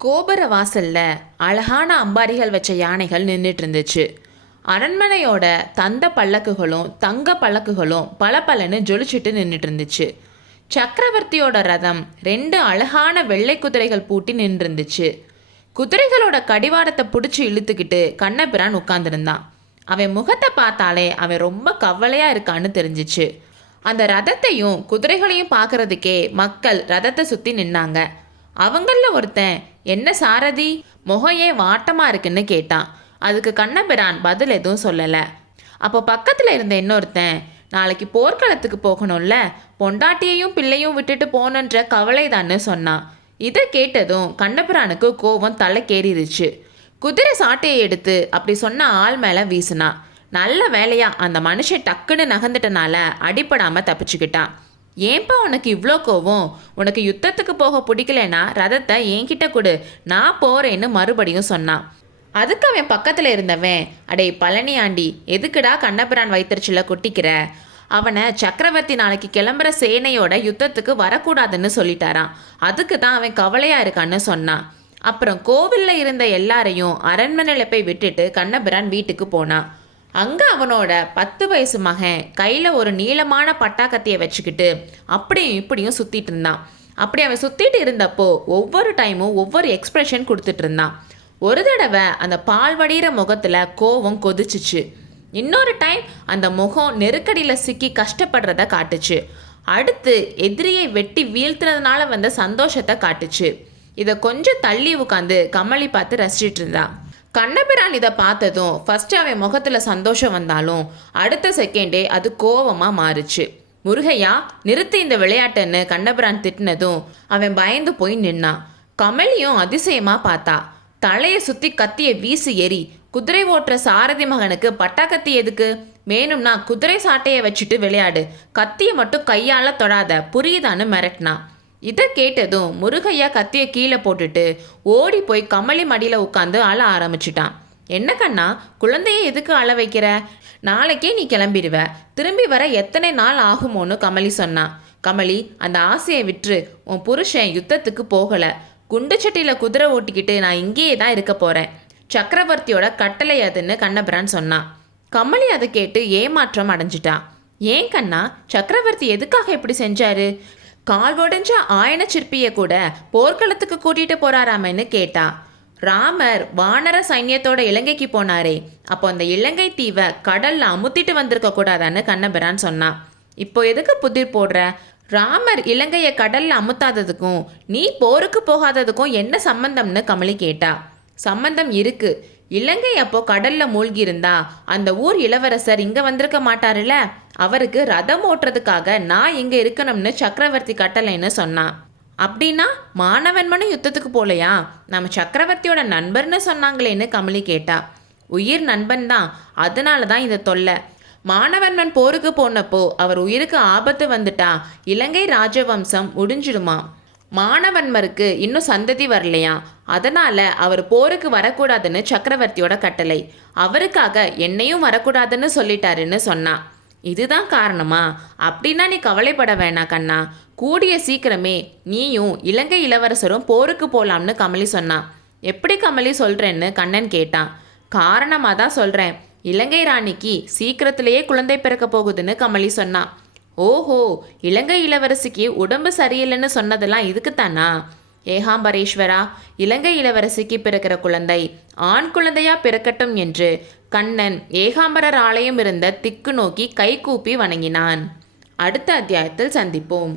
கோபுர வாசல்ல அழகான அம்பாரிகள் வச்ச யானைகள் நின்றுட்டு இருந்துச்சு. அரண்மனையோட தந்த பல்லக்குகளும் தங்க பல்லக்குகளும் பளபளன்னு ஜொலிச்சுட்டு நின்றுட்டு இருந்துச்சு. சக்கரவர்த்தியோட ரதம் 2 அழகான வெள்ளை குதிரைகள் பூட்டி நின்றுருந்துச்சு. குதிரைகளோட கடிவாரத்தை பிடிச்சி இழுத்துக்கிட்டு கண்ணபிரான் உட்கார்ந்துருந்தான். அவன் முகத்தை பார்த்தாலே அவன் ரொம்ப கவலையாக இருக்கான்னு தெரிஞ்சிச்சு. அந்த ரதத்தையும் குதிரைகளையும் பார்க்கறதுக்கே மக்கள் ரதத்தை சுற்றி நின்னாங்க. அவங்களில் ஒருத்தன், என்ன சாரதி, முகம் ஏன் வாட்டமாக இருக்குன்னு கேட்டான். அதுக்கு கண்ணபிரான் பதில் எதுவும் சொல்லலை. அப்போ பக்கத்தில் இருந்த இன்னொருத்தன், நாளைக்கு போர்க்களத்துக்கு போகணும்ல, பொண்டாட்டியையும் பிள்ளையும் விட்டுட்டு போகணுன்ற கவலைதான்னு சொன்னான். இதை கேட்டதும் கண்ணபிரானுக்கு கோபம் தலைக்கேறிடுச்சு. குதிரை சாட்டையை எடுத்து அப்படி சொன்ன ஆள் மேலே வீசினான். நல்ல வேலையா அந்த மனுஷன் டக்குன்னு நகர்ந்துட்டனால அடிப்படாமல் தப்பிச்சுக்கிட்டான். ஏன்பா உனக்கு இவ்வளோ கோவம்? உனக்கு யுத்தத்துக்கு போக பிடிக்கலனா ரதத்தை என்கிட்ட கொடு, நான் போகிறேன்னு மறுபடியும் சொன்னான். அதுக்கு அவன் பக்கத்தில் இருந்தவன், அடே பழனியாண்டி, எதுக்குடா கண்ணபிரான் வைத்திருச்சுல கொட்டிக்கிற? அவனை சக்கரவர்த்தி நாளைக்கு கிளம்புற சேனையோட யுத்தத்துக்கு வரக்கூடாதுன்னு சொல்லிட்டாரான். அதுக்கு தான் அவன் கவலையாக இருக்கான்னு சொன்னான். அப்புறம் கோவிலில் இருந்த எல்லாரையும் அரண்மனையில் போய் விட்டுட்டு கண்ணபிரான் வீட்டுக்கு போனான். அங்கே அவனோட 10 வயசு மகன் கையில் ஒரு நீளமான பட்டாக்கத்தியை வச்சுக்கிட்டு அப்படியும் இப்படியும் சுற்றிட்டு இருந்தான். அப்படி அவன் சுற்றிட்டு இருந்தப்போ ஒவ்வொரு டைமும் ஒவ்வொரு எக்ஸ்ப்ரெஷன் கொடுத்துட்டு இருந்தான். ஒரு தடவை அந்த பால் வடிகிற முகத்தில் கோவம் கொதிச்சிச்சு. இன்னொரு டைம் அந்த முகம் நெருக்கடியில் சிக்கி கஷ்டப்படுறத காட்டுச்சு. அடுத்து எதிரியை வெட்டி வீழ்த்துனதுனால வந்த சந்தோஷத்தை காட்டுச்சு. இதை கொஞ்சம் தள்ளி உட்காந்து கமலி பார்த்து ரசிச்சிட்டு இருந்தான். கண்ணபிரான் இதை பார்த்ததும் ஃபஸ்ட்டு அவன் முகத்தில் சந்தோஷம் வந்தாலும் அடுத்த செகண்டே அது கோவமாக மாறுச்சு. முருகையா, நிறுத்தி இந்த விளையாட்டுன்னு கண்ணபிரான் திட்டினதும் அவன் பயந்து போய் நின்னான். கமலியும் அதிசயமாக பார்த்தா. தலையை சுற்றி கத்தியை வீசி எறி, குதிரை ஓட்டுற சாரதி மகனுக்கு பட்டாக்கத்தி எதுக்கு? வேணும்னா குதிரை சாட்டையை வச்சுட்டு விளையாடு, கத்தியை மட்டும் கையால் தொடாத, புரியுதான்னு மிரட்டினான். இதை கேட்டதும் முருகையா கத்தியை கீழே போட்டுட்டு ஓடி போய் கமலி மடியில் உட்காந்து அழ ஆரம்பிச்சிட்டான். என்ன கண்ணா, குழந்தைய எதுக்கு அழ வைக்கிற? நாளைக்கே நீ கிளம்பிடுவ, திரும்பி வர எத்தனை நாள் ஆகுமோன்னு கமலி சொன்னான். கமலி, அந்த ஆசையை விட்டுரு. உன் புருஷன் யுத்தத்துக்கு போகலை, குண்டு சட்டியில் குதிரை ஓட்டிக்கிட்டு நான் இங்கேயே தான் இருக்க போகிறேன். சக்கரவர்த்தியோட கட்டளை அதுன்னு கண்ணபிரான் சொன்னான். கமலி அதை கேட்டு ஏமாற்றம் அடைஞ்சிட்டான். ஏன் கண்ணா, சக்கரவர்த்தி எதுக்காக இப்படி செஞ்சாரு? கால் உடைஞ்ச ஆயன சிற்பியை கூட போர்க்களத்துக்கு கூட்டிகிட்டு போகிறாராமன்னு கேட்டா. ராமர் வானர சைன்யத்தோட இலங்கைக்கு போனாரே, அப்போ அந்த இலங்கை தீவை கடலில் அமுத்திட்டு வந்திருக்க கூடாதான்னு கண்ணபிரான் சொன்னான். இப்போ எதுக்கு புதிர் போடுற? ராமர் இலங்கையை கடலில் அமுத்தாததுக்கும் நீ போருக்கு போகாததுக்கும் என்ன சம்பந்தம்னு கமலி கேட்டா. சம்பந்தம் இருக்கு. இலங்கை அப்போ கடலில் மூழ்கி இருந்தா அந்த ஊர் இளவரசர் இங்கே வந்திருக்க மாட்டாருல்ல, அவருக்கு ரதம் ஓட்டுறதுக்காக நான் இங்கே இருக்கணும்னு சக்கரவர்த்தி கட்டளைன்னு சொன்னான். அப்படின்னா மானவன்மனும் யுத்தத்துக்கு போகலையா? நம்ம சக்கரவர்த்தியோட நண்பர்னு சொன்னாங்களேன்னு கமலி கேட்டா. உயிர் நண்பன் தான், அதனால தான் இதை தொல்லை. மானவன்மன் போருக்கு போனப்போ அவர் உயிருக்கு ஆபத்து வந்துட்டா இலங்கை ராஜவம்சம் முடிஞ்சிடுமா. மானவன்மருக்கு இன்னும் சந்ததி வரலையா, அதனால அவர் போருக்கு வரக்கூடாதுன்னு சக்கரவர்த்தியோட கட்டளை. அவருக்காக என்னையும் வரக்கூடாதுன்னு சொல்லிட்டாருன்னு சொன்னான். இதுதான் காரணமா? அப்படின்னா நீ கவலைப்பட வேணாம் கண்ணா, கூடிய சீக்கிரமே நீயும் இலங்கை இளவரசரும் போருக்கு போகலாம்னு கமலி சொன்னான். எப்படி கமலி சொல்கிறேன்னு கண்ணன் கேட்டான். காரணமாக தான் சொல்கிறேன். இலங்கை ராணிக்கு சீக்கிரத்திலேயே குழந்தை பிறக்க போகுதுன்னு கமலி சொன்னான். ஓஹோ, இலங்கை இளவரசிக்கு உடம்பு சரியில்லைன்னு சொன்னதெல்லாம் இதுக்குத்தானா? ஏகாம்பரேஸ்வரா, இலங்கை இளவரசிக்கு பிறக்கிற குழந்தை ஆண் குழந்தையா பிறக்கட்டும் என்று கண்ணன் ஏகாம்பரர் ஆலயம் இருந்த திக்கு நோக்கி கைகூப்பி வணங்கினான். அடுத்த அத்தியாயத்தில் சந்திப்போம்.